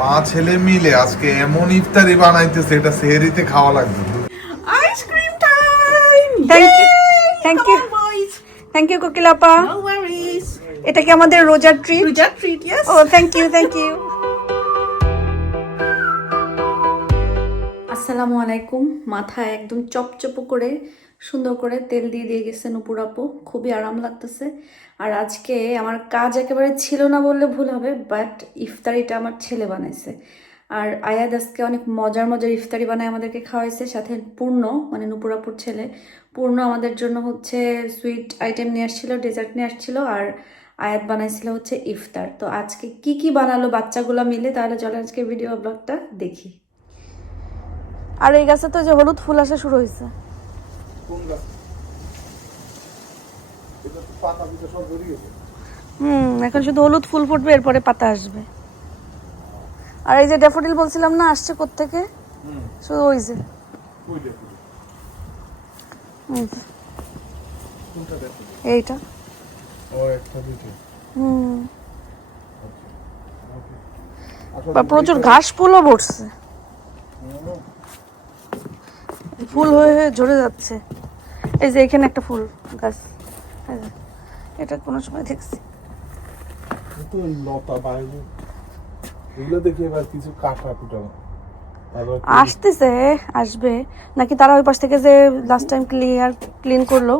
মা ছেলে মিলে আজকে এমন ইফতারি বানাইতেছে, এটা সেহরিতে খাওয়া লাগবে। Ice cream time! Thank you thank you Kokil আপা। No worries. এটা কি আমাদের রোজার ট্রিট? Roja treat, yes? ও থ্যাংক ইউ আসসালামু আলাইকুম। মাথায় একদম চপচপ করে সুন্দর করে তেল দিয়ে গেছে নূপুর আপু, খুবই আরাম লাগতেছে। আর আজকে আমার কাজ একেবারে ছিল না বললে ভুল হবে, বাট ইফতারিটা আমার ছেলে বানাইছে। আর আয়াদ আজকে অনেক মজার ইফতারি বানায় আমাদেরকে খাওয়াইছে, সাথে পূর্ণ মানে নূপুর আপুর ছেলে পূর্ণ আমাদের জন্য হচ্ছে সুইট আইটেম নিয়ে আসছিল, ডেজার্ট নিয়ে আসছিল, আর আয়াত বানাইছিল হচ্ছে ইফতার। তো আজকে কি বানালো বাচ্চাগুলো মিলে, তাহলে চলে আজকে ভিডিও ব্লগটা দেখি। আর এই গাছে তো যে হলুদ ফুল আসা শুরু হয়েছে। এখন শুধু হলুদ ফুল ফুটবে, এরপরে পাতা আসবে। আর এই যে ড্যাফোডিল বলছিলাম না, আসছে কোত্থেকে? শুধু ওই যে এইটা। প্রচুর ঘাস ফুলও ভরছে, ফুল হয়ে ঝরে যাচ্ছে। এই যে এখানে একটা ফুল গাছ, এটা কোনো সময় দেখছি। আসতেছে, আসবে নাকি তারা ওই পাশ থেকে যে লাস্ট টাইম ক্লিন করলো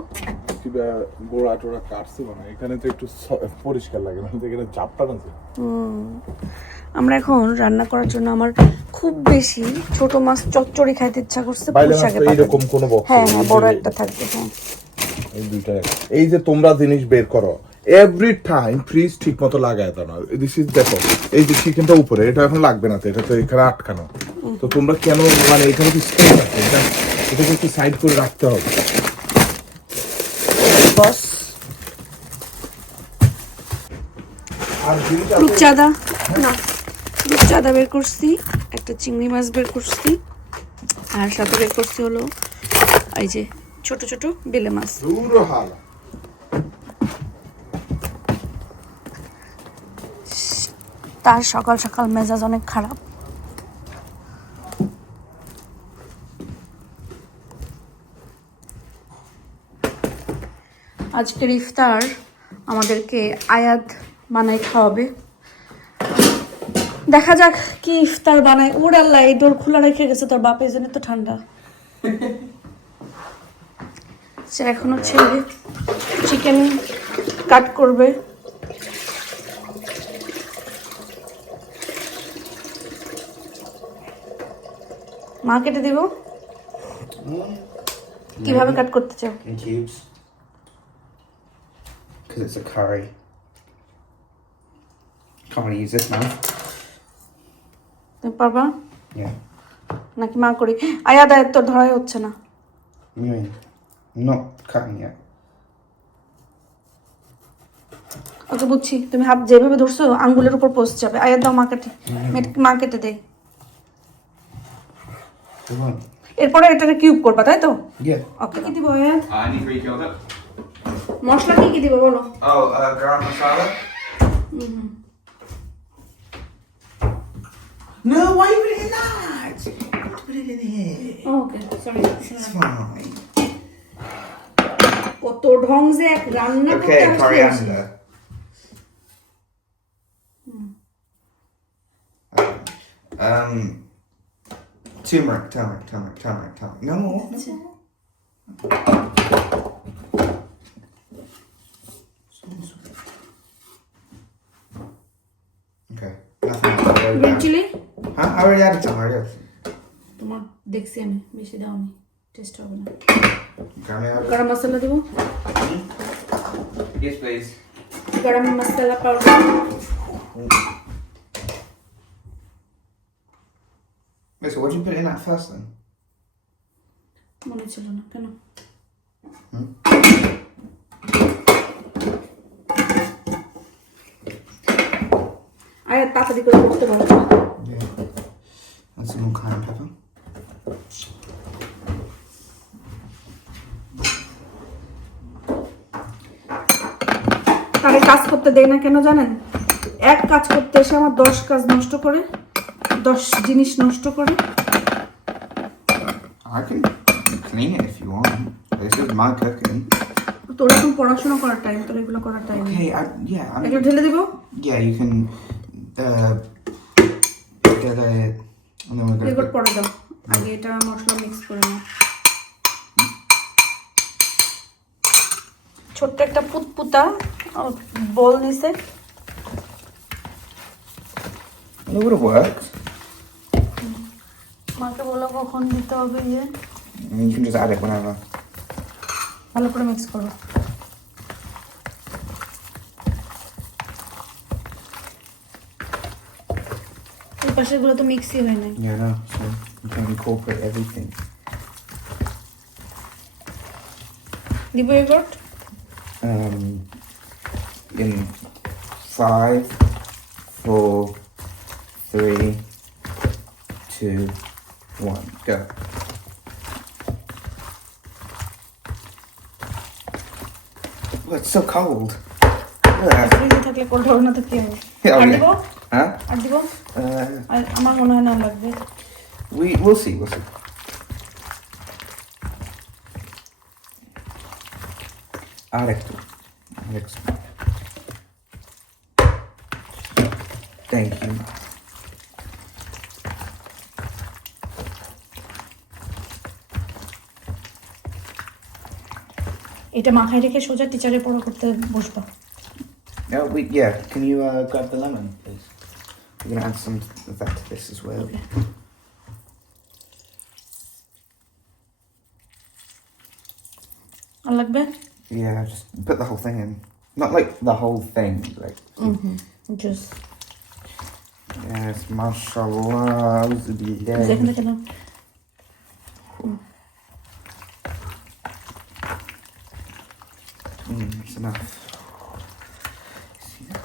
গোড়া টোড়া কাটছে, মানে এখানে তো একটু পরিষ্কার লাগে না, এখানে চাপটা না। আমরা এখন রান্না করার জন্য আমার খুব বেশি ছোট মাছ চচ্চড়ি খাইতে ইচ্ছা করছে। এরকম কোনো বক্স, হ্যাঁ বড় একটা থাকবে। হ্যাঁ এই দুইটা। এই যে তোমরা জিনিস বের করো এভরি টাইম, ফ্রিজ ঠিক মতো লাগায় দাও না। দিস ইজ, দেখো এই যে চিকেনটা উপরে, এটা এখন লাগবে না তো, এটা তো এখানে আটকানো। তো তোমরা কেন মানে এখানে কি স্পেস আছে, এটাকে একটু সাইড করে রাখতে হবে বস। আর রূপচাঁদা না, রূপচাঁদা বের করছি, একটা চিংড়ি মাছ বের করছি, আর সাথে বের করছি হলো এই যে ছোট ছোট বেলে মাছ। তার সকাল সকাল মেজাজ অনেক খারাপ। আজকের ইফতার আমাদেরকে আয়াত বানাই খাওয়াবে। দেখা যাক কি ইফতার বানায়। ওর আল্লাহ, এই ডোর খোলা রেখে গেছে তোর বাপ, এই জন্য তো ঠান্ডা। সে এখনো ছেলে চিকেন কাট করবে। মা কেটে দিব? কিভাবে কাট করতে চাও? In cubes. Because it's a curry. Can't really use this now. তুমি পারবা Yeah. নাকি মা করি? আয়াত তোর ধরাই হচ্ছে না। What do you mean? I'm not cutting yet. ওকে বুঝছি, তুমি হাত যেভাবে ধরছো আঙ্গুলের উপর পৌঁছে যাবে। আয়াত দাও, মা কেটে, মা কেটে দেয়। Come on. এরপরে এটাকে কিউব করবা, তাই তো? Yeah. ওকে, কি দিব আয়াত? I need Greek yogurt. মশলা কি দিব বলো? Oh, garam masala. No, why are you putting it in that? Put it in here. Okay, sorry. It's fine. কত ঢং যে এক রান্না করতে Okay, আসলে। coriander. Turmeric. No more. Okay. Nothing else. Green chilli Huh? I already added some. তোমার দেখছি আমি, বেশি দাওনি, টেস্ট হবে না। Can I add it? গরম মশলা দিব? Yes, please. গরম মশলা powder. Wait, so what did you put in that first then? মনে ছিল না কেন? আয়াত তাড়াতাড়ি করে করতে পারো। Yeah. And some more cayenne pepper. তারে কাজ করতে দেয় না কেন জানেন? এক কাজ করতে এসে আমার 10 কাজ নষ্ট করে। 10 জিনিস নষ্ট করে? I can clean it if you want. This is my cooking. তোর এখন পড়াশোনা করার টাইম, তোর এগুলো করার টাইম। Okay, yeah, I এগুলো mean, ঢেলে দিব? yeah, you can get it, and then we're gonna record put, পরে দাও, আগে এটা মশলা মিক্স করে নাও। ছোট্ট একটা পুতপুতা বল নিছে। it would have worked. মাকে বলো কখন দিতে হবে ইয়ে। I mean, you can just add it whenever. ভালো করে মিক্স করো। এই পাশের গুলো তো মিক্সই হয় নাই। Yeah, no, so you can incorporate everything. দিব record? In 5, 4, 3, 2, 1, go. Oh, it's so cold. Yeah. ফ্রিজে থাকলে কোল্ড হবে না তো কি হবে? Yeah, আর okay. দিব? Huh? আর দিব? Uh, আর আমার মনে হয় না লাগবে। we'll see, we'll see. Arektu. Thank you. এটা মাথায় রেখে সোজা টিচারে পড়া করতে বসবা। No, yeah. Can you grab the lemon, please? We're gonna add some of that to this as well. আর লাগবে? Yeah, just put the whole thing in. Not like the whole thing, like. Just Yes, mashallah. যেখান থেকে নাও। It's enough. See that?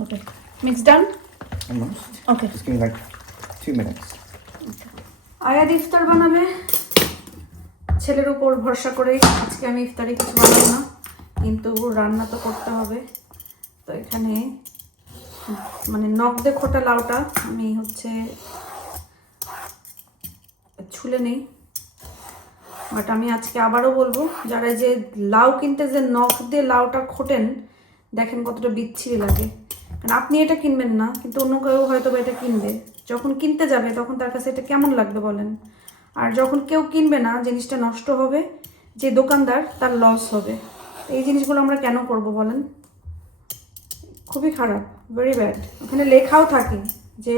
Okay, mix done. Almost. Okay, Just give me like 2 minutes. আয়াদ ইফতার বানাবে ছেলের উপর ভরসা করে। আজকে আমি ইফতারে কিছু বানাবো না, কিন্তু রান্না তো করতে হবে। তো এখানে মানে নখ দিয়ে খোটা লাউটা আমি হচ্ছে ছুলে নেই। বাট আমি আজকে আবারও বলবো, যারা যে লাউ কিনতে যে নখ দিয়ে লাউটা খোটেন, দেখেন কতটা বিচ্ছিরি লাগে। কারণ আপনি এটা কিনবেন না, কিন্তু অন্য কেউ হয়তো বা এটা কিনবে। যখন কিনতে যাবে তখন তার কাছে এটা কেমন লাগবে বলেন? আর যখন কেউ কিনবে না, জিনিসটা নষ্ট হবে, যে দোকানদার তার লস হবে। এই জিনিসগুলো আমরা কেন করব বলেন? খুবই খারাপ, ভেরি ব্যাড। ওখানে লেখাও থাকে যে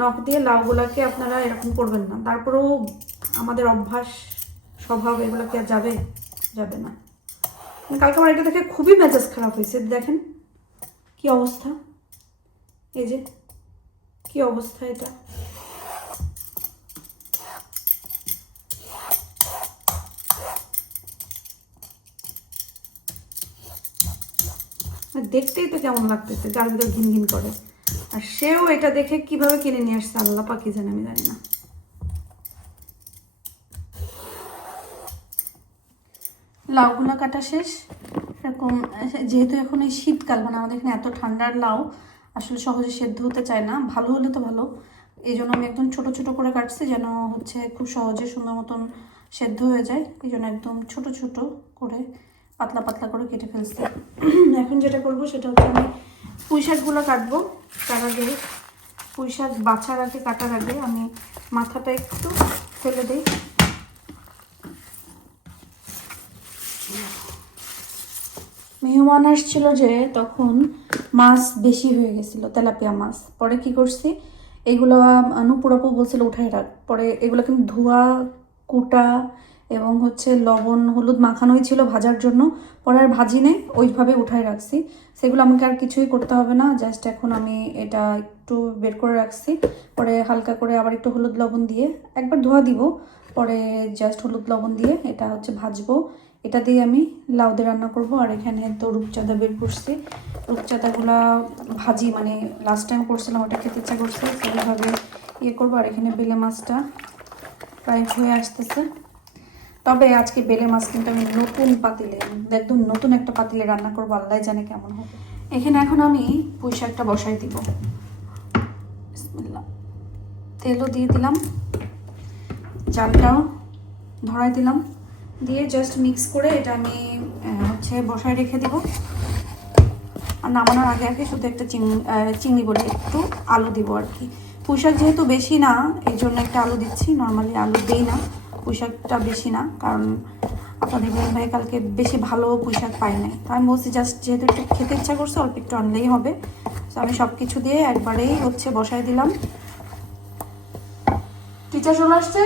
নখ দিয়ে লাউগুলাকে আপনারা এরকম করবেন না। তারপরেও আমাদের অভ্যাস স্বভাব এগুলো কি আর যাবে? যাবে না। কালকে আমার এটা দেখে খুবই মেজাজ খারাপ হয়েছে। দেখেন কি অবস্থা, এই যে কি অবস্থা এটা। দেখতেই তো কেমন লাগতেছে, গার ভিতর ঘিন ঘিন করে। আর সেও এটা দেখে কিভাবে কিনে নিয়ে আসছে আল্লাহ পাকি জানে, আমি জানি না। লাউগুলো কাটা শেষ। এরকম যেহেতু এখন এই শীতকাল, মানে আমাদের এখানে এত ঠান্ডার লাউ আসলে সহজে সেদ্ধ হতে চায় না। ভালো হলে তো ভালো, এই জন্য আমি একদম ছোট ছোট করে কাটছি, যেন হচ্ছে খুব সহজে সুন্দর মতন সেদ্ধ হয়ে যায়। এই জন্য একদম ছোট ছোট করে পাতলা পাতলা করে কেটে ফেলছি। এখন যেটা করব সেটা হচ্ছে আমি পুঁই শাকগুলো কাটবো। তার আগে পুঁই শাক বাছার আগে, কাটার আগে আমি মাথাটা একটু ফেলে দিই। মেহমান আসছিল যে, তখন মাছ বেশি হয়ে গেছিল, তেলাপিয়া মাছ। পরে কি করছি, এইগুলো নুপুরাপু বলছিল উঠাই রাখ। পরে এগুলো কিন্তু ধোয়া, কুটা এবং হচ্ছে লবণ হলুদ মাখানোই ছিল ভাজার জন্য। পরে আর ভাজি নেই, ওইভাবে উঠাই রাখছি। সেগুলো আমাকে আর কিছুই করতে হবে না, জাস্ট এখন আমি এটা একটু বের করে রাখছি। পরে হালকা করে আবার একটু হলুদ লবণ দিয়ে একবার ধোয়া দিব, পরে জাস্ট হলুদ লবণ দিয়ে এটা হচ্ছে ভাজবো। এটা দিয়ে আমি লাউ দিয়ে রান্না করব। আর এখানে তো রূপচাঁদা বের করছি, রূপচাঁদাগুলা ভাজি, মানে লাস্ট টাইম করছিলাম, ওটা খেতে ইচ্ছা করছে, সেইভাবে ইয়ে করবো। আর এখানে বেলে মাছটা প্রায় হয়ে আসতেছে। তবে আজকে বেলে মাছ কিন্তু আমি নতুন পাতিলে, একদম নতুন একটা পাতিলে রান্না করবো, আল্লাহ জানে কেমন হবে। এখানে এখন আমি পুঁই শাকটা বসাই দিব। বিসমিল্লাহ। তেলও দিয়ে দিলাম, চালটাও ধরাই দিলাম, দিয়ে জাস্ট মিক্স করে এটা আমি হচ্ছে বসায় রেখে দেব। আর নামানোর আগে আগে শুধু একটা চিংড়ি বলে একটু আলু দিব আর কি। পুঁইশাক যেহেতু বেশি না এই জন্য একটা আলু দিচ্ছি, নর্মালি আলু দিই না, পুঁইশাকটা বেশি না, কারণ আপনাদের বোন ভাই কালকে বেশি ভালো পুঁইশাক পাই নাই। আমি বলছি জাস্ট যেহেতু একটু খেতে ইচ্ছা করছে অল্প একটু আনলেই হবে। তো আমি সব কিছু দিয়ে একবারেই হচ্ছে বসায় দিলাম। টিচার চলে আসছে।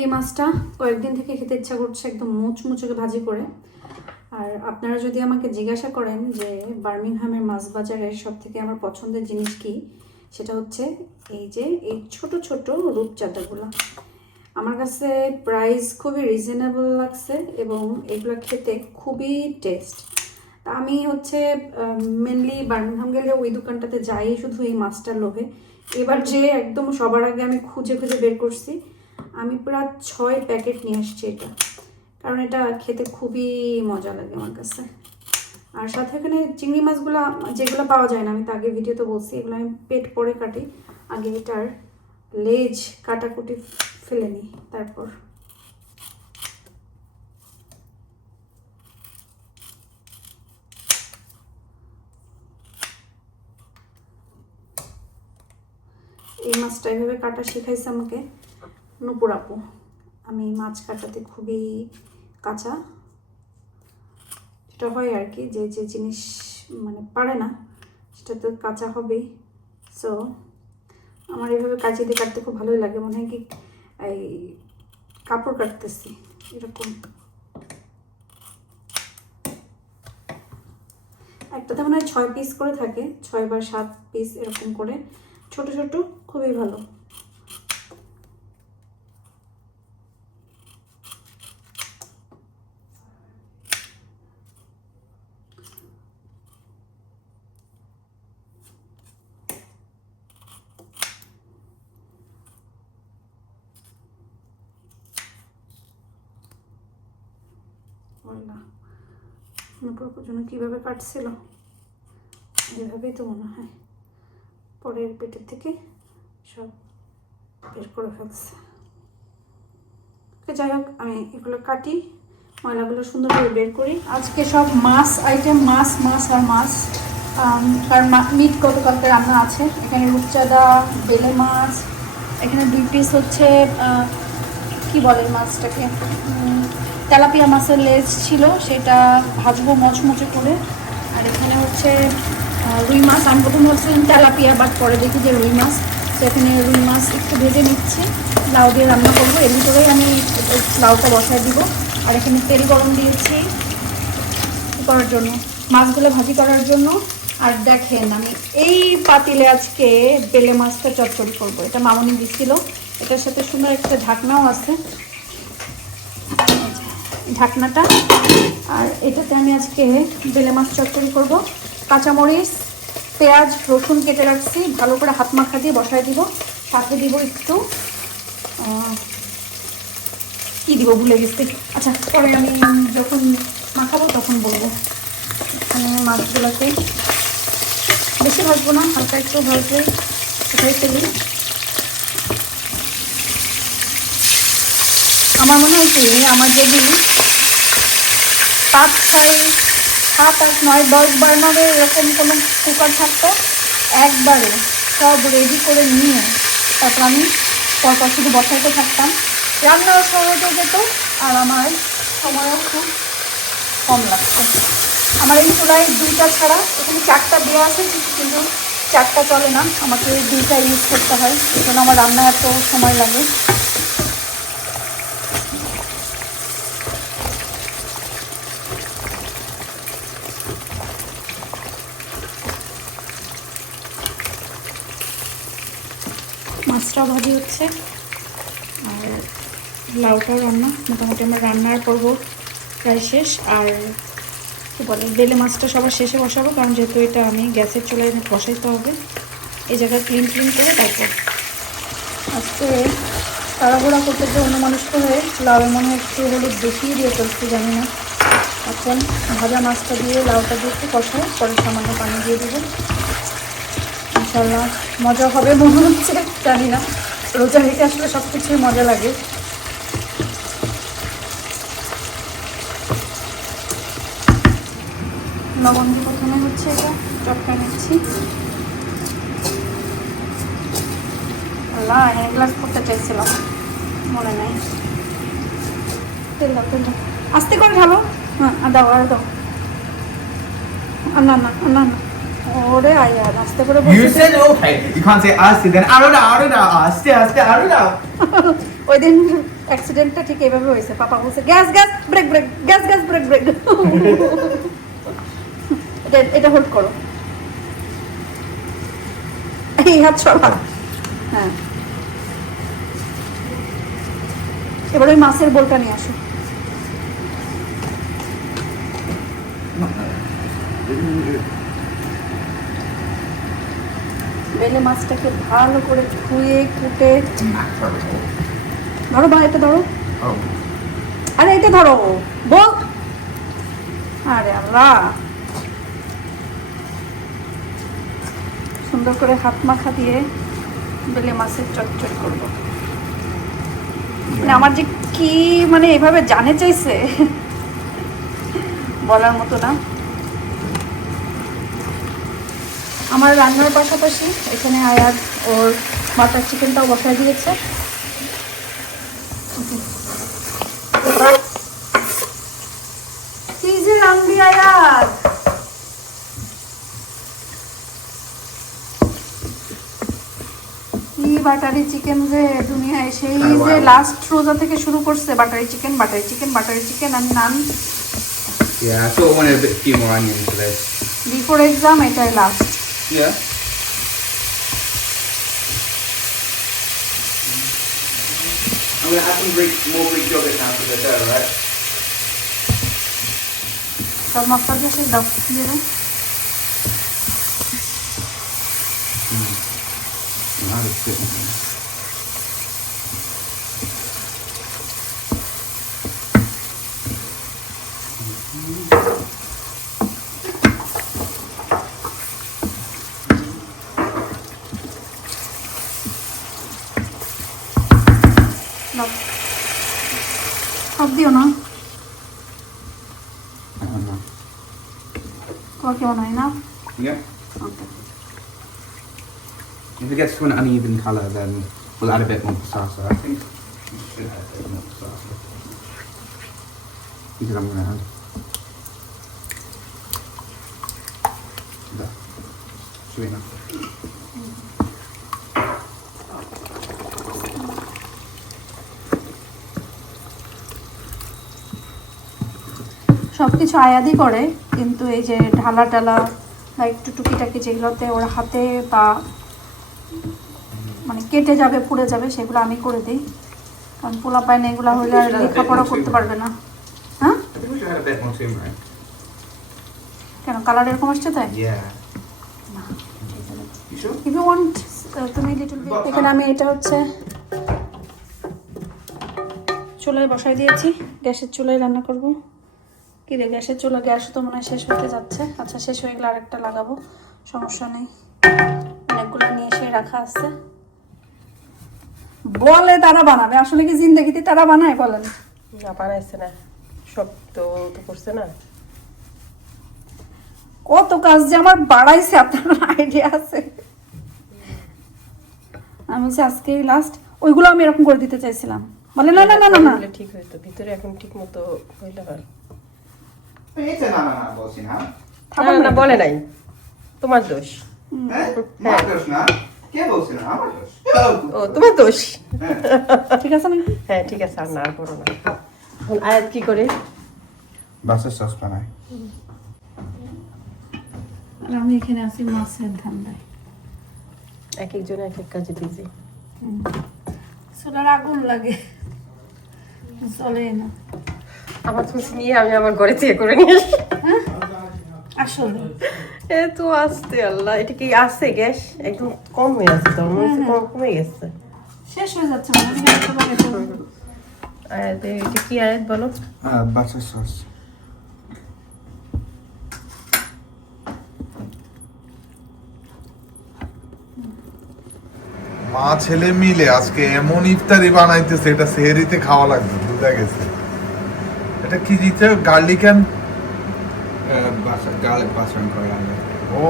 এই মাছটা কয়েকদিন থেকে খেতে ইচ্ছা করছে, একদম মুচমুচকে ভাজি করে। আর আপনারা যদি আমাকে জিজ্ঞাসা করেন যে বার্মিংহামের মাছ বাজারের সব থেকে আমার পছন্দের জিনিস কি, সেটা হচ্ছে এই যে এই ছোট ছোট রূপচাঁদাগুলো। আমার কাছে প্রাইস খুবই রিজনেবল লাগছে এবং এগুলো খেতে খুবই টেস্ট। তা আমি হচ্ছে মেনলি বার্মিংহাম গেলে ওই দোকানটাতে যাই শুধু এই মাছটার লোভে। এবার যে একদম সবার আগে আমি খুঁজে খুঁজে বের করছি, আমি প্রায় 6 প্যাকেট নিয়ে আসছি এটা, কারণ এটা খেতে খুবই মজা লাগে আমার কাছে। আর সাথে এখানে চিংড়ি মাছগুলো যেগুলো পাওয়া যায় না, আমি তো আগে ভিডিওতে বলছি, এগুলো আমি পেট পরে কাটি, আগে এটার লেজ কাটাকুটি ফেলে নিই, তারপর এই মাছটা এভাবে কাটা শেখাইছে আমাকে নুপুর আপু। আমি মাছ কাটাতে খুবই কাঁচা, যেটা হয় আর কি, যে যে জিনিস মানে পারে না সেটা তো কাঁচা হবেই। সো আমার এইভাবে কাঁচি দিয়ে কাটতে খুব ভালোই লাগে, মনে হয় কি এই কাপড় কাটতেছি এরকম। একটাতে মনে হয় 6 পিস করে থাকে, 6 বা 7 পিস এরকম করে, ছোট ছোট, খুবই ভালো। নুপুরের জন্য কীভাবে কাটছিল, এভাবেই তো মনে হয় পরের পেটের থেকে সব বের করে ফেলছে। যাই হোক, আমি এগুলো কাটি, ময়লাগুলো সুন্দরভাবে বের করি। আজকে সব মাছ আইটেম, মাছ মাছ আর মাছ, কারণ মিট গতকালকে রান্না আছে। এখানে রূপচাঁদা, বেলে মাছ, এখানে 2 পিস হচ্ছে কি বলে মাছটাকে, তেলাপিয়া মাছের লেজ ছিল, সেটা ভাজবো মচমচে করে। আর এখানে হচ্ছে রুই মাছ, আমি প্রথম ভাবছিলাম তেলাপিয়া, বাট পরে দেখি যে রুই মাছ। তো এখানে রুই মাছ একটু ভেজে নিচ্ছি, লাউ দিয়ে রান্না করবো, এর ভিতরেই আমি লাউটা বসায় দিব। আর এখানে তেল গরম দিয়েছি করার জন্য, মাছগুলো ভাজি করার জন্য। আর দেখেন আমি এই পাতিলে আজকে বেলে মাছটা চচ্চড়ি করবো, এটা মামনি দিছিল। এটার সাথে সুন্দর একটা ঢাকনাও আছে, ঢাকনাটা। আর এটাতে আমি আজকে বেলে মাছ চচ্চড়ি করবো। কাঁচামরিচ, পেঁয়াজ, রসুন কেটে রাখছি, ভালো করে হাত মাখা দিয়ে বসায় দিব। সাথে দিব একটু কি দিব ভুলে গেছি, আচ্ছা পরে আমি যখন মাখাবো তখন বলবো। এখানে মাছগুলোকে বেশি ভাজবো না, হালকা একটু ভাজলে কোথায় ফেলি। আমার মনে হয় কি, আমার যদি 5, 6, 7, 8, 9, 10 বার্নারের এরকম কোনো কুকার থাকতো, একবারে সব রেডি করে নিয়ে তারপর আমি পরপর শুধু বসাইতে থাকতাম, রান্নাও সহজ হয়ে যেত আর আমার সময়ও খুব কম লাগতো। আমার এই চুলায় 2টা ছাড়া, এখানে 4টা দেওয়া আছে কিন্তু 4টা চলে না, আমাকে 2টা ইউজ করতে হয়, এই জন্য আমার রান্না এত সময় লাগে। মাছটাও ভাজি হচ্ছে আর লাউটাও রান্না, মোটামুটি আমার রান্নার পর্ব প্রায় শেষ। আর কী বলে, বেলে মাছটা সবার শেষে বসাবো, কারণ যেহেতু এটা আমি গ্যাসের চুলায় বসাইতে হবে। এই জায়গায় ক্লিন করে তারপর আজকে তাড়াহুড়া করতে যে অন্য মানুষকে হয়ে লাউয়ের মনে হয় একটু হলুদ দেখিয়ে দিয়ে ফেলছি, জানি না, এখন ভাজা মাছটা দিয়ে লাউটা দিয়ে একটু কষাই, পরে সামান্য পানি দিয়ে দেবো। ইনশাল্লাহ মজা হবে মনে হচ্ছে, জানি না। রোজা রেখে আসলে সব কিছুই মজা লাগে। লবণ দিয়ে প্রথমে হচ্ছে এটা চটকা নিচ্ছি। আল্লাহ, এক গ্লাস করতে চাইছিলাম, মনে নাই। তেল দাও, তেল দাও, আস্তে করে ঢালো। হ্যাঁ, আর দাও, আর দাও। না না না না, ওরে আয়া, আস্তে করে You said okay. You can't say aste, then aruda, aste, aruda. ওই দিন অ্যাক্সিডেন্টটা ঠিক এইভাবে হয়েছে। পাপা বলছে gas gas brake brake, gas gas brake brake. এটা হোল্ড করো, এই হাত সরা। হ্যাঁ, এবার ওই মাছের বোলটা নিয়ে আসো। বেলে মাছটাকে ভালো করে ধুয়ে কুটে, ধরো বা এটা ধরো, Oh. আরে এটা ধরো বল। আরে আল্লাহ, সুন্দর করে হাত মাখা দিয়ে বেলে মাছের চটচট করবো। মানে আমার যে কি মানে এভাবে জানে চাইছে বলার মতো না। আমার রান্নার পাশাপাশি এখানে আয়াত ওর বাটার চিকেনটাও বসায় দিয়েছে। কি যে রান্দি আয়াত, কি বাটারি চিকেন রে দুনিয়ায়। সেই যে লাস্ট রোজা থেকে শুরু করছে buttery chicken, buttery chicken, buttery chicken আর naan. Yeah, I sort of wanted a few more onions for this. Before exam এটাই last. Yeah. I'm gonna add some more Greek yogurt now to the dough, right? সব মশলা দিয়ে সেই দাও, দিয়ে দাও। Now it's good. দাও, সব দিও না। তোমার কেমন হয় না? Yeah. Okay, If it gets to an uneven colour, then we'll add a bit more salsa. I think we should add a bit more salsa. Because I'm gonna add. There. Sweet enough. সব কিছু আয়াদি করে, কিন্তু এই যে ঢালা টালা বা একটু টুকিটাকি যেগুলোতে ওর হাতে বা মানে কেটে যাবে, পুড়ে যাবে, সেগুলো আমি করে দিই। কারণ পোলা পায় না, এগুলো হলে আর লেখাপড়া করতে পারবে না। হ্যাঁ, I think we should add a bit more turmeric. কেন কালার এরকম আসছে তাই? Yeah. You sure? If you want তুমি লিটল বিট। এখানে আমি এটা হচ্ছে চুলায় বসাই দিয়েছি, গ্যাসের চুলায় রান্না করব। কি রে, গ্যাসের চুলা, গ্যাস তো মনে হয় শেষ হতে যাচ্ছে। আচ্ছা, শেষ হয়ে গেলে আরেকটা লাগাবো, সমস্যা নেই। অনেকগুলো নিয়ে এসে রাখা আছে। বলে তারা বানাবে, আসলে কি জিন্দেগিতে তারা বানায়? বলেন না, বানাইছে না, সব তো করছে না। কত কাজ যে আমার বাড়াইছে, আপনার আইডিয়া আছে? আমি হচ্ছে আজকেই লাস্ট। ওইগুলো আমি এরকম করে দিতে চাইছিলাম, বলে না না না না না, তাহলে ঠিক হইতো, ভিতরে এখন ঠিক মতো হইলে হয়। It's a na বলছি না। না না, বলে নাই, তোমার দোষ। হ্যাঁ? আমার দোষ না। কে বলছে না? আমার দোষ। ও, তোমার দোষ। ঠিক আছে নাকি? হ্যাঁ, ঠিক আছে, আর না আর করো না। এখন আয়াত কি করে? বাসার সস বানাই। আর আমি এখানে আছি মাছের ধান্দায়। এক একজন এক এক কাজে বিজি। চুলার আগুন লাগে, চলে না। আমার তুমি নিয়ে আমি আমার ঘরে থেকে করে নিয়ে আসি। আসলে এ তো আসতে আল্লাহ, এটা কি আছে গ্যাস একদম কম হয়ে আছে, তো মনে হচ্ছে কমে গেছে। শেষ হয়ে যাচ্ছে মানে আয়াত, এটা কি আয়াত বলো? বাসার সস। মা ছেলে মিলে আজকে এমন ইফতারি বানাইতেছে, এটা সেহরিতে খাওয়া লাগবে, বুঝা গেছে। এটা কি দিতে? Garlic and Butter, garlic butter and coriander. ও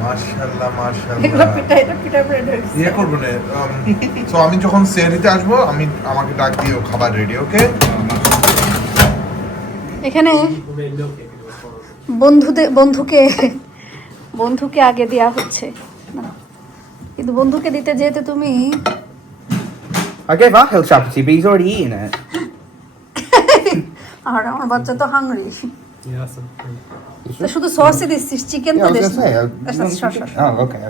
মাশাআল্লাহ এগুলো মাশাআল্লাহ। পিঠা, এটা পিঠা ব্রেড হয়েছে। ইয়ে করবো না, তো আমি যখন সেহরিতে আসবো আমাকে ডাক দিও, খাবার রেডি, ওকে? এখানে বন্ধুকে আগে দেয়া হচ্ছে না, কিন্তু বন্ধুকে দিতে যেতে তুমি I gave Ahil chapati, but he's already eaten it. আর আমার বাচ্চা তো হাংরি। তো শুধু সসই দিচ্ছিস, চিকেন Yeah, তো I was this gonna say. আচ্ছা, সর, সর, সর। Oh, okay.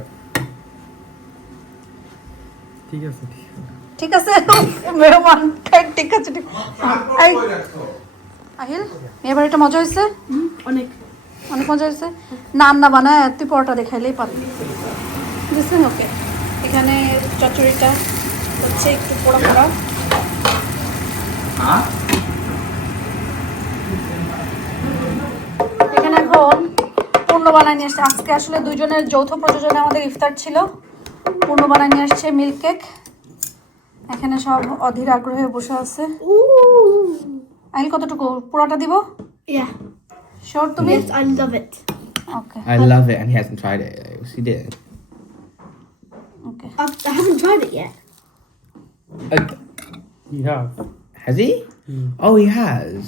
ঠিক আছে মেহমান ঠিক আছে ঠিক। এই আহিল, মেয়ে বাড়িটা মজা হয়েছে? অনেক অনেক মজা হয়েছে। না বানায় তুই পরোটা দেখাইলেই পারবি, বুঝছেন? ওকে, এখানে চচ্চড়িটা হচ্ছে একটু পোড়া পোড়া। এখানে এখন পূর্ণ বানায় নিয়ে আসছে। আজকে আসলে দুইজনের যৌথ প্রযোজনে আমাদের ইফতার ছিল। পূর্ণ বানায় নিয়ে আসছে মিল্ক কেক। এখানে সব অধীর আগ্রহে বসে আছে। আহিল কতটুকু পোড়াটা দিব? Yeah. শিওর তুমি? Yes, I love it. Okay I love it, and he hasn't tried it. Yes, he did. Okay. I haven't tried it yet. You have. Has he? Oh, he has.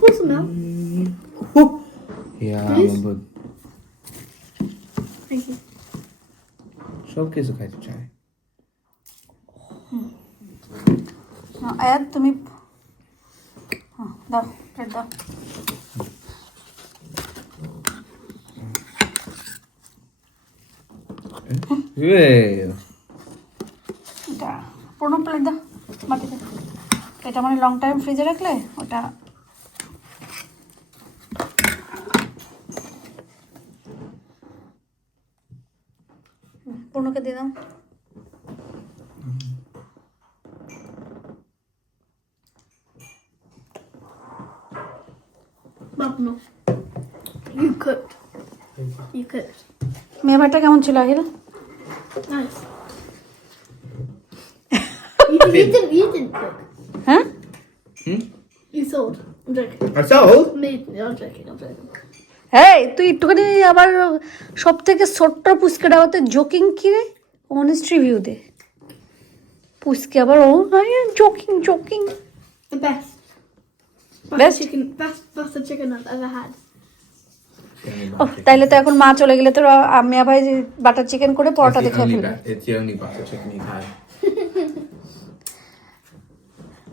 Pour some milk. Yeah, Please? but Thank you. সব কিছু খাইতে চাই। আয়াত তুমি দাও, plate দাও। এটা পুরো প্লেট দাও বাটিতে। এটা মানে লং টাইম ফ্রিজে রাখলে ওটা পূর্ণকে দিয়ে দাও। No. You cooked. You cooked. মেয়ে ভাইটা কেমন ছিল Ahil? Nice. you didn't cook. হ্যাঁ You sold. I'm joking. I told. Me, I'm joking. I'm joking. হ্যাঁ, তুই একটুখানি আবার সব থেকে ছোট্ট পুচকেটা হতে জোকিং কি রে? অনেস্ট রিভিউ দে। পুচকে আবার ও joking. The best. Best? Best chicken I've ever had. ও তাইলে তো এখন মা চলে গেলে তো মিয়া ভাই বাটার চিকেন করে পরোটা দেখে ফেলবে। It's the only butter chicken he's had.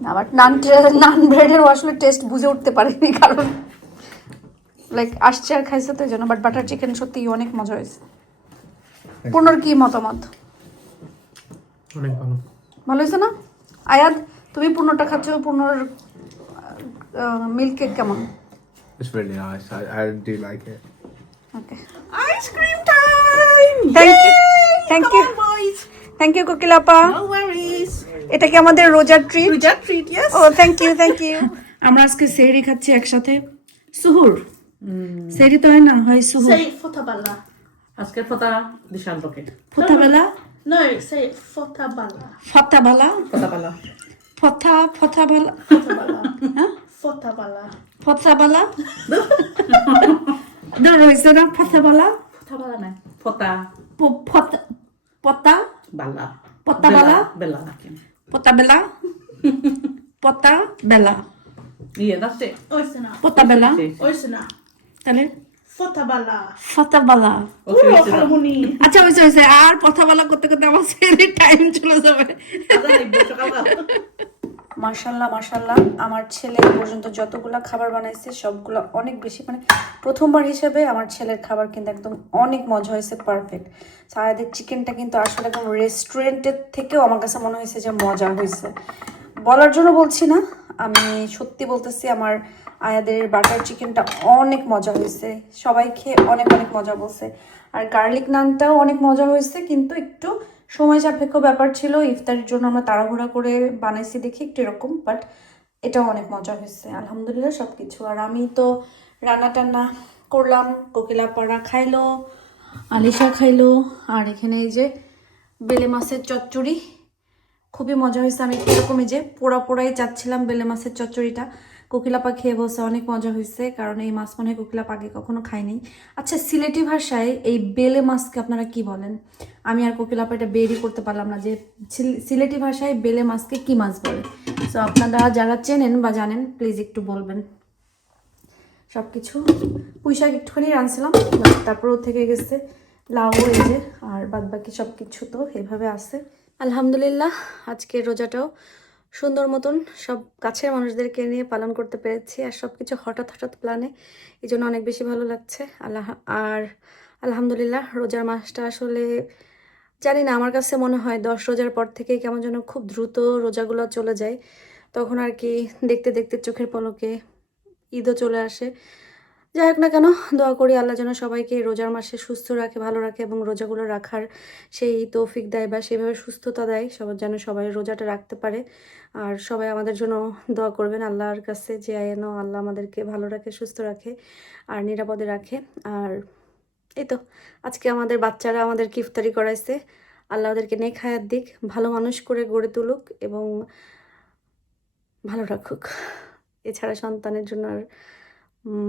না, বাট নান ব্রেডের আসলে টেস্ট বুঝে উঠতে পারিনি, কারণ লাইক আসছে আর খাইছে তো এই জন্য। বাট বাটার চিকেন সত্যি অনেক মজা হয়েছে। পূর্ণর কি মতামত? অনেক ভালো। ভালো হয়েছে না? আয়াদ তুমি পূর্ণটা খাচ্ছ, পূর্ণর মিল্ক কেক কেমন? It's really nice. I do like it. Okay, Ice cream time! Thank you কোকিলাপা। No worries. এটা কি আমাদের রোজার ট্রিট? Roja treat, yes? ও থ্যাংক ইউ আমরা আজকে সেহরি খাচ্ছি একসাথে। সুহুর সেহরি তো হয় না, হয় সুহুর। Say fotaballa. আজকে ফতা দিশান্তকে। ফতাবেলা No, say fotaballa. ফতাবেলা ফতাপালা। ফতাবেলা Fotaballa. ফতাবেলা ধর হয়েছে না? ফতাবেলা ফতাপালা নাই। ফতা পতা বালা। পতাবালা? বেলা নাকি? পতাবেলা পতাবেলা Yeah, that's it. Oyster nut. পতাবেলা Oyster nut. তাহলে Fotaballa. ফতাবেলা। Okay, Oh, it's Halamuni. আচ্ছা হয়েছে আর কথাবেলা করতে করতে আমার সেহরি টাইম চলে যাবে। মাশাল্লাহ আমার ছেলে এই পর্যন্ত যতগুলা খাবার বানাইছে সবগুলো অনেক বেশি, মানে প্রথমবার হিসেবে আমার ছেলের খাবার কিন্তু একদম অনেক মজা হয়েছে, পারফেক্ট। সায়াদের চিকেনটা কিন্তু আসলে একদম রেস্টুরেন্টের থেকেও আমার কাছে মনে হয়েছে যে মজা হয়েছে। বলার জন্য বলছি না, আমি সত্যি বলতেছি আমার আয়াদের বাটার চিকেনটা অনেক মজা হয়েছে। সবাই খেয়ে অনেক মজা বলছে। আর গার্লিক নানটাও অনেক মজা হয়েছে, কিন্তু একটু সময় সাপেক্ষ ব্যাপার ছিল। ইফতারের জন্য আমরা তাড়াহুড়া করে বানাইছি দেখি একটু এরকম, বাট এটাও অনেক মজা হয়েছে আলহামদুলিল্লাহ সব কিছু। আর আমি তো রান্না টান্না করলাম, কোকিলাপাড়া খাইলো, আলিশা খাইলো। আর এখানে এই যে বেলে মাছের চচ্চড়ি, খুবই মজা হয়েছে। আমি এরকম এই যে পোড়াই চাচ্ছিলাম বেলে মাছের চচ্চড়িটা। কোকিলাপা খেয়ে বলছে অনেক মজা হয়েছে, কারণ এই মাছ মনে হয় কোকিলাপা আগে কখনো খায়নি। আচ্ছা, সিলেটি ভাষায় এই বেলে মাছকে আপনারা কি বলেন? আমি আর কোকিলাপা এটা বেরই করতে পারলাম না যে সিলেটি ভাষায় বেলে মাছকে কি মাছ বলে। তো আপনারা যারা চেনেন বা জানেন প্লিজ একটু বলবেন। সব কিছু পুঁই শাক একটুখানি রাঁধছিলাম, তারপরেও থেকে গেছে লাউ এই যে, আর বাদ বাকি সব কিছু তো এভাবে আছে। আলহামদুলিল্লাহ, আজকে রোজাটাও সুন্দর মতন সব কাছের মানুষদেরকে নিয়ে পালন করতে পেরেছি, আর সব কিছু হঠাৎ হঠাৎ প্ল্যানে, এই জন্য অনেক বেশি ভালো লাগছে। আর আলহামদুলিল্লাহ, রোজার মাসটা আসলে জানি না, আমার কাছে মনে হয় 10 রোজার পর থেকেই কেমন যেন খুব দ্রুত রোজাগুলো চলে যায়। তখন আর কি দেখতে দেখতে চোখের পলকে ঈদও চলে আসে। যাই হোক না কেন, দোয়া করি আল্লাহ যেন সবাইকে রোজার মাসে সুস্থ রাখে, ভালো রাখে, এবং রোজাগুলো রাখার সেই তৌফিক দেয় বা সেইভাবে সুস্থতা দেয়, সবার যেন সবাই রোজাটা রাখতে পারে। আর সবাই আমাদের জন্য দোয়া করবেন আল্লাহর কাছে যে যেন আল্লাহ আমাদেরকে ভালো রাখে, সুস্থ রাখে, আর নিরাপদে রাখে। আর এই তো আজকে আমাদের বাচ্চারা আমাদেরকে ইফতারি করাইছে। আল্লাহ ওদেরকে নেক হায়াত দিক, ভালো মানুষ করে গড়ে তুলুক এবং ভালো রাখুক। এছাড়া সন্তানের জন্য আর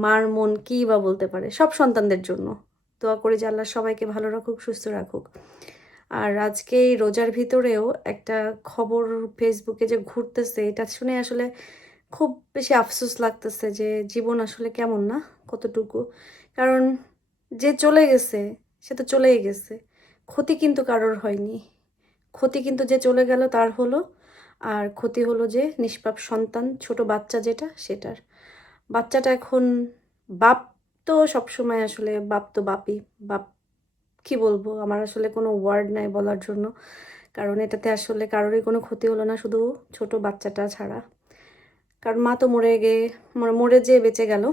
মার মন কী বা বলতে পারে। সব সন্তানদের জন্য দোয়া করি যে আল্লাহ সবাইকে ভালো রাখুক, সুস্থ রাখুক। আর আজকে এই রোজার ভিতরেও একটা খবর ফেসবুকে যে ঘুরতেছে, এটা শুনে আসলে খুব বেশি আফসোস লাগতেছে যে জীবন আসলে কেমন না, কতটুকু। কারণ যে চলে গেছে সে তো চলেই গেছে, ক্ষতি কিন্তু কারোর হয়নি। ক্ষতি কিন্তু যে চলে গেল তার হলো, আর ক্ষতি হলো যে নিষ্পাপ সন্তান, ছোট বাচ্চা যেটা, সেটার। বাচ্চাটা এখন, বাপ তো সবসময় আসলে, বাপ তো বাপই, বাপ কি বলবো, আমার আসলে কোনো ওয়ার্ড নাই বলার জন্য। কারণ এটাতে আসলে কারোরই কোনো ক্ষতি হলো না, শুধু ছোট বাচ্চাটা ছাড়া। কারণ মা তো মরে যে বেঁচে গেল,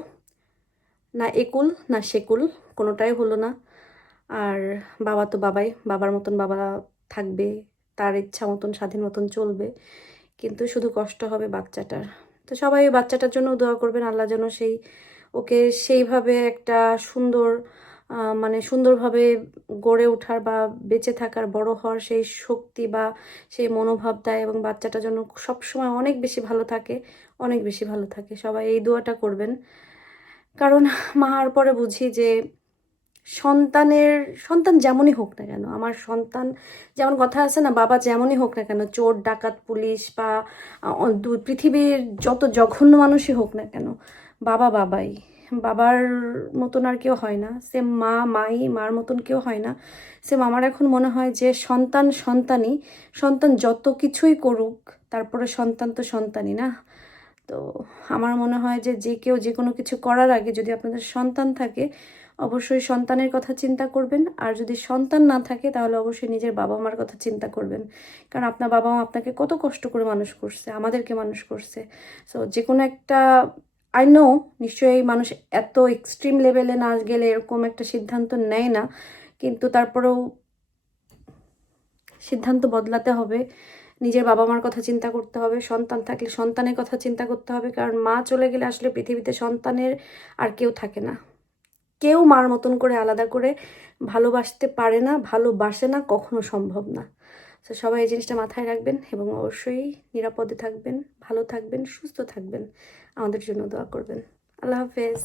না একুল না সেকুল, কোনোটাই হলো না। আর বাবা তো বাবাই, বাবার মতন বাবা থাকবে, তার ইচ্ছা মতন স্বাধীন মতন চলবে, কিন্তু শুধু কষ্ট হবে বাচ্চাটার। তো সবাই ওই বাচ্চাটার জন্য দোয়া করবেন, আল্লাহ যেন ওকে সেইভাবে একটা মানে সুন্দরভাবে গড়ে ওঠার বা বেঁচে থাকার, বড় হওয়ার সেই শক্তি বা সেই মনোভাব দেয়, এবং বাচ্চাটা যেন সবসময় অনেক বেশি ভালো থাকে, অনেক বেশি ভালো থাকে। সবাই এই দোয়াটা করবেন। কারণ মা হওয়ার পরে বুঝি যে সন্তান যেমনই হোক না কেন, আমার সন্তান যেমন কথা আছে না, বাবা যেমনই হোক না কেন, চোর ডাকাত পুলিশ বা পৃথিবীর যত জঘন্য মানুষই হোক না কেন, বাবা বাবাই, বাবার মতন আর কেউ হয় না। সে মার মতন কেউ হয় না। আমার এখন মনে হয় যে সন্তান যত কিছুই করুক, তারপরে সন্তান তো সন্তানই না। তো আমার মনে হয় যে কেউ যে কোনো কিছু করার আগে যদি আপনাদের সন্তান থাকে, অবশ্যই সন্তানের কথা চিন্তা করবেন। আর যদি সন্তান না থাকে তাহলে অবশ্যই নিজের বাবা মার কথা চিন্তা করবেন। কারণ আপনার বাবা মা আপনাকে কত কষ্ট করে মানুষ করছে, আমাদেরকে মানুষ করছে। সো যে কোনো একটা, আই নো নিশ্চয়ই মানুষ এত এক্সট্রিম লেভেলে না গেলে এরকম একটা সিদ্ধান্ত নেয় না, কিন্তু তারপরেও সিদ্ধান্ত বদলাতে হবে। নিজের বাবা মার কথা চিন্তা করতে হবে, সন্তান থাকলে সন্তানের কথা চিন্তা করতে হবে। কারণ মা চলে গেলে আসলে পৃথিবীতে সন্তানের আর কেউ থাকে না। কেউ মার মতন করে আলাদা করে ভালোবাসতে পারে না, ভালোবাসে না, কখনো সম্ভব না। তো সবাই এই জিনিসটা মাথায় রাখবেন, এবং অবশ্যই নিরাপদে থাকবেন, ভালো থাকবেন, সুস্থ থাকবেন, আমাদের জন্য দোয়া করবেন। আল্লাহ হাফেজ।